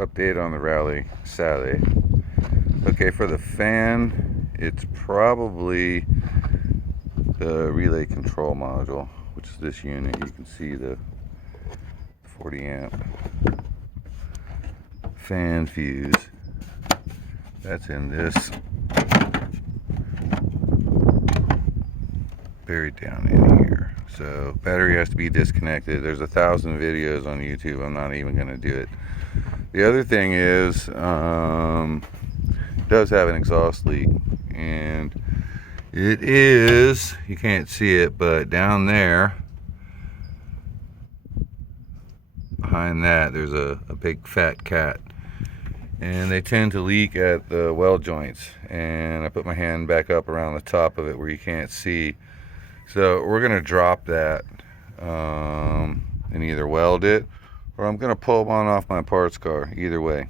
update on the Rally Saturday. Okay, for the fan, it's probably the relay control module, which is this unit. You can see the 40 amp fan fuse. That's in this, buried down in here. So battery has to be disconnected. There's 1,000 videos on YouTube. I'm not even going to do it. The other thing is, it does have an exhaust leak, and it is, you can't see it, but down there behind that there's a big fat cat, and they tend to leak at the weld joints. And I put my hand back up around the top of it where you can't see. So we're going to drop that and either weld it, or I'm going to pull one off my parts car. Either way.